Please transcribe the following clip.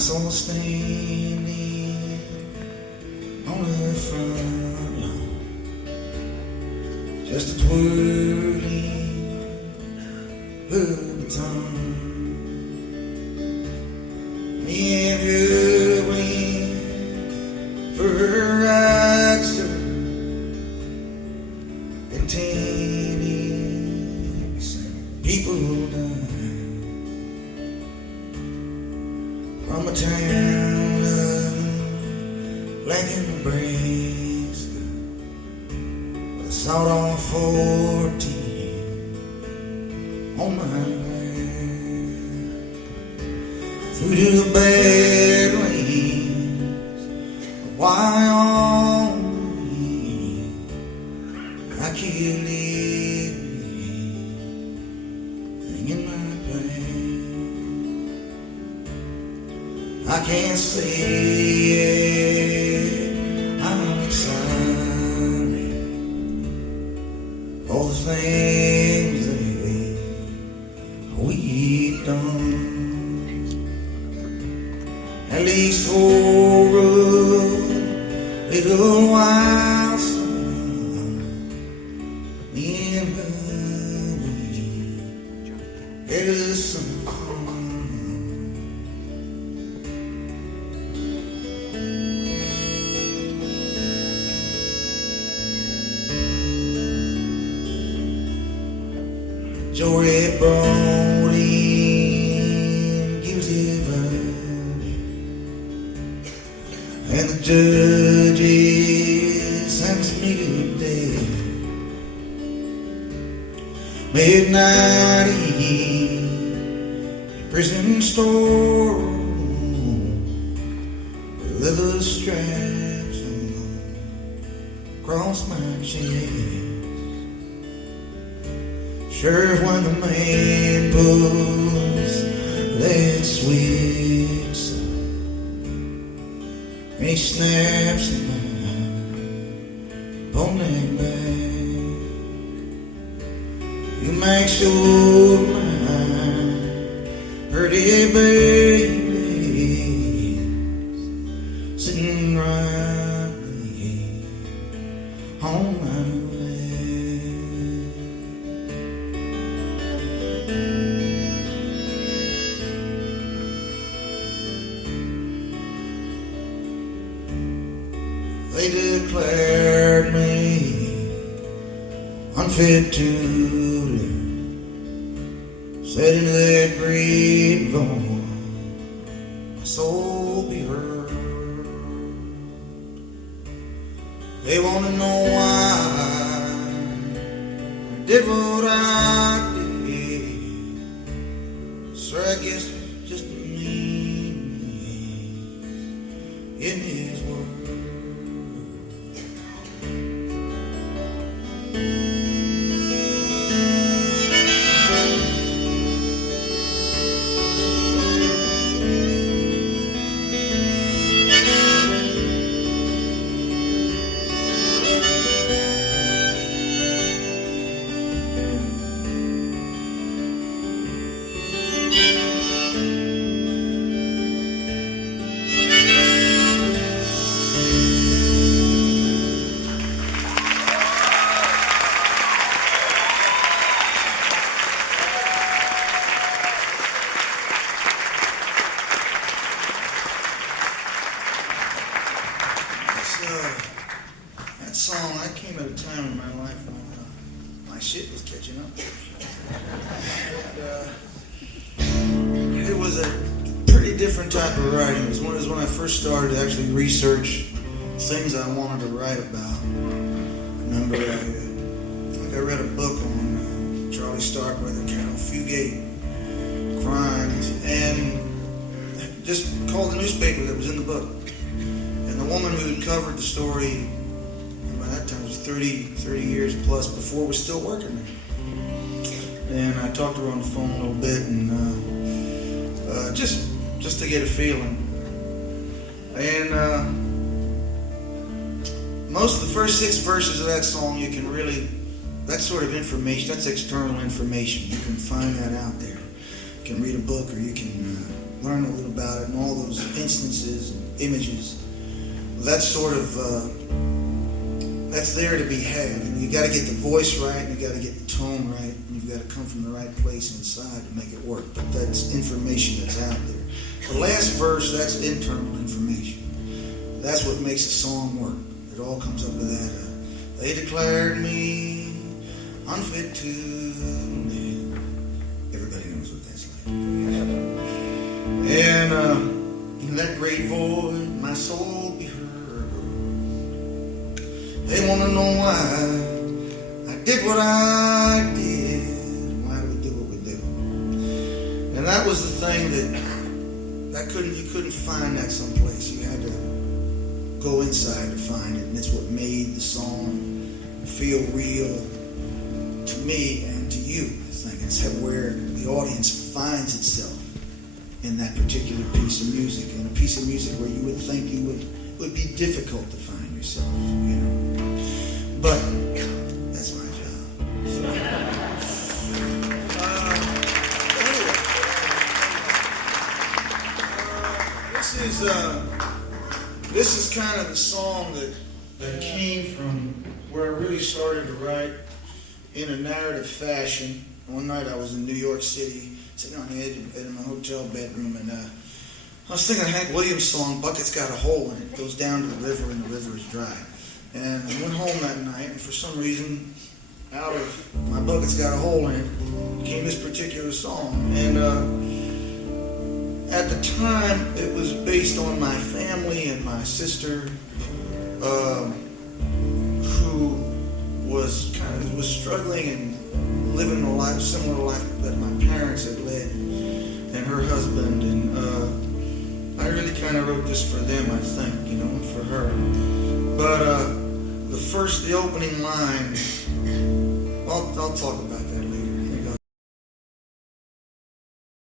saw her standing on her front lawn, just a twirling her baton. Me and her went for her ride, sir, and 10 innocent people died. From a town of Nebraska, with a sawed-off 14 on my land, through the badlands of Wyoming, I killed everything in my plan. I can't say I'm sorry for the things that we've done. At least for a little while, son, me and her, we had some fun. Jury brought in guilty verdict, and the judges sentenced me to death. Midnight in prison store with leather straps across my chest. Sure, when the man pulls that switch and he snaps my pony back, you make sure my pretty baby's sitting right on my They declared me unfit to live, said in that great voice, my soul be heard. They want to know why I did what I did. So I guess it's just a meaning in his word. That song, that came at a time in my life when my shit was catching up. And, it was a pretty different type of writing. It was when I first started to actually research things I wanted to write about. I remember I read a book on Charlie Starkweather, Cattle Fugate crimes, and just called the newspaper that was in the book. And the woman who had covered the story, by that time it was 30 years plus before, was still working there. And I talked to her on the phone a little bit, and just to get a feeling. And most of the first 6 verses of that song, you can really, that sort of information, that's external information. You can find that out there. You can read a book, or you can learn a little about it, and all the those instances and images. That's sort of that's there to be had. You got to get the voice right, and you got to get the tone right, and you've got to come from the right place inside to make it work. But that's information that's out there. The last verse, that's internal information. That's what makes a song work. It all comes up with that. They declared me unfit to live. Everybody knows what that's like. And in that great void, my soul be heard. They want to know why I did what I did. Why do we do what we do? And that was the thing you couldn't find that someplace. You had to go inside to find it, and it's what made the song feel real to me and to you. I think it's where the audience finds itself in that particular piece of music, and a piece of music where you would think would be difficult to find yourself, you know. But that's my job. This is kind of the song that came from where I really started to write in a narrative fashion. One night I was in New York City, sitting on the edge of my hotel bedroom, and I was thinking of Hank Williams' song, Bucket's Got a Hole in It. It goes down to the river and the river is dry. And I went home that night, and for some reason, out of my Bucket's Got a Hole in It came this particular song. And at the time, it was based on my family and my sister, who was struggling and living a life similar life that my parents had led, and her husband. And I really kind of wrote this for them, I think, you know, for her. But the opening line, I'll talk about that